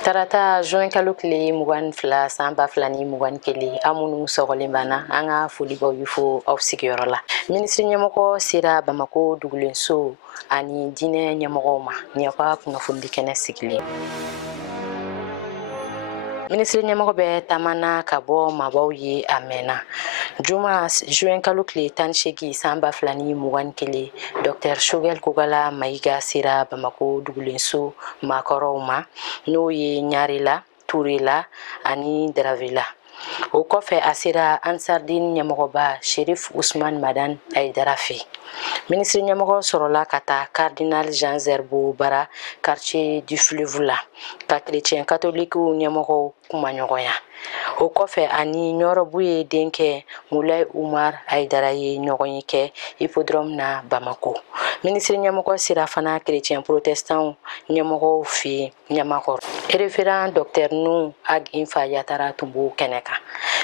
Tarata juin kalo tile mugan fila san ba fila ni mugan kelen an minnu sɔgɔlen banna an ka foli b'aw ye fo aw sigiyɔrɔ la. Minisiri ɲɛmɔgɔ sera Bamako dugulenso ani diinɛ ɲɛmɔgɔw ma nin y'aw ka kunnafoni kɛnɛ sigilen. Minisiri ɲɛmɔgɔ bɛ taamana ka bɔ maabaw ye a mɛnna. Juma juin kalo tile 18 san ba fila ni mugan kelen Dr Shogɛl Kokala Mayiga sera Bamako dugulenso maakɔrɔw ma n'o ye Ɲarela, Turela ani Daravela. O kɔfɛ a sera Ansardine ɲɛmɔgɔba Sherif Ousmane Madane Aïdara fɛ. Minisiri ɲɛmɔgɔ sɔrɔla ka taa Cardinal Jean Zerbo Bara quartier du Fleuve la ka chrétien catholiquew ɲɛmɔgɔw kumaɲɔgɔnya. O kɔfɛ ani Ɲɔrɔbu ye denkɛ Moulay Oumar Aïdara ye ɲɔgɔn ye kɛ hippodrome na Bamako. Minisiri ɲɛmɔgɔ sera fana chrétien protestant ɲɛmɔgɔw fɛ Ɲamakɔrɔ. Révérend Dr Nou Ag Infa Yatara tun b'o kɛnɛ kan.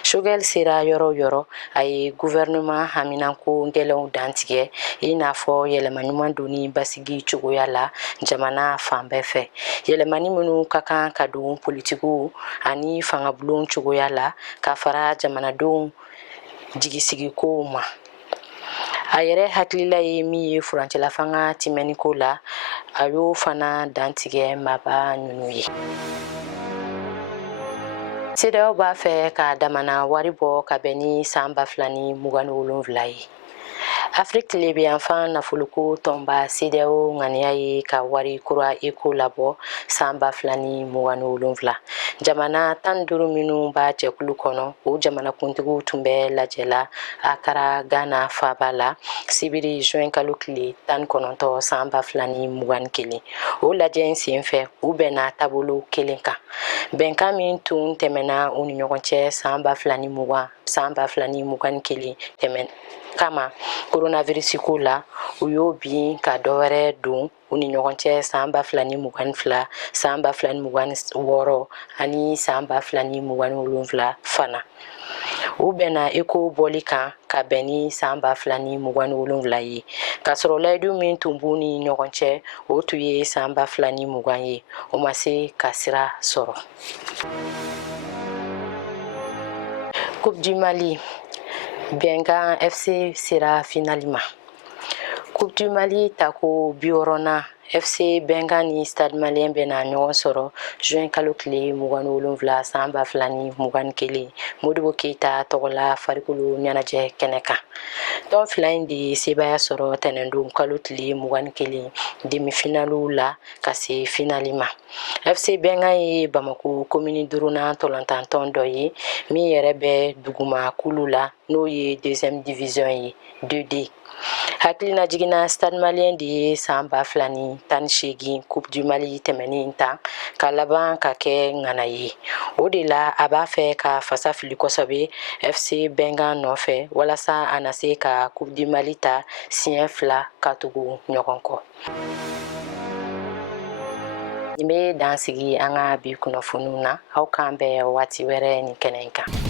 Shogɛl sera yɔrɔ yɔrɔ a ye gouvernement haminanko gɛlɛnw dantigɛ i n'a fɔ yɛlɛmaɲuman donni basigi cogoya la jamana fan bɛɛ fɛ. Yɛlɛmani minnu ka kan ka don politigiw ani fangabulon cogoya la ka fara jamanadenw jigisigikow ma. A yɛrɛ hakilila ye min ye furancɛla fanga tɛmɛniko la a y'o fana dantigɛ maaba ninnu ye. CEDEAO b'a fɛ ka damana wari bɔ ka bɛn ni san 2027 ye. Afrique tile bɛ yanfan nafoloko tɔnba CEDEAO ŋaniya ye ka wari kura ECO labɔ san 2027. Jamana 15 minnu b'a jɛkulu kɔnɔ o jamanakuntigiw tun bɛ lajɛla Accra Ghana faaba la sibiri juin kalo tile 19 san 2021. O lajɛ in senfɛ u bɛnna taabolo kelen kan. Bɛnkan min tun tɛmɛna u ni ɲɔgɔn cɛ san 2021 tɛmɛn kama coronavirus ko la u y'o bin ka dɔwɛrɛ don u ni ɲɔgɔn cɛ san 2022 san 2026 ani san 2027 fana. U bɛnna ECO bɔli kan ka bɛn ni san 2027 ye ka sɔrɔ layidu min tun b'u ni ɲɔgɔn cɛ o tun ye san 2020 ye o ma se ka sira sɔrɔ. Coupe du Mali Bɛnkan FC sera finali ma. Coupe du Mali tako 60 FC Bɛnkan ni Stade Malien bɛna ɲɔgɔn sɔrɔ juin kalo tile 27 san 2021 Modibo Keita tɔgɔla farikolo ɲɛnajɛ kɛnɛ kan. Tɔn fila in de ye sebaya sɔrɔ tɛnɛndon kalo tile 21 demi-finaliw la ka se finali ma. FC Bɛnkan ye Bamako commune 5nan tɔlɔntantɔn dɔ ye min yɛrɛ bɛ dugumakulu la n'o ye 2e division ye 2D. Hakilina jiginna Stade Malien de ye san 2018 Coupe du Mali tɛmɛnen ta ka laban ka kɛ ŋana ye. O de la a b'a fɛ ka fasa fili kosɛbɛ FC Bɛnkan nɔfɛ walasa a na se ka Coupe du Mali ta siɲɛ 2 ka tugu ɲɔgɔn kɔ. Nin bɛ dan sigi an ka bi kunnafoniw na aw k'an bɛn waati wɛrɛ nin kɛnɛ kan.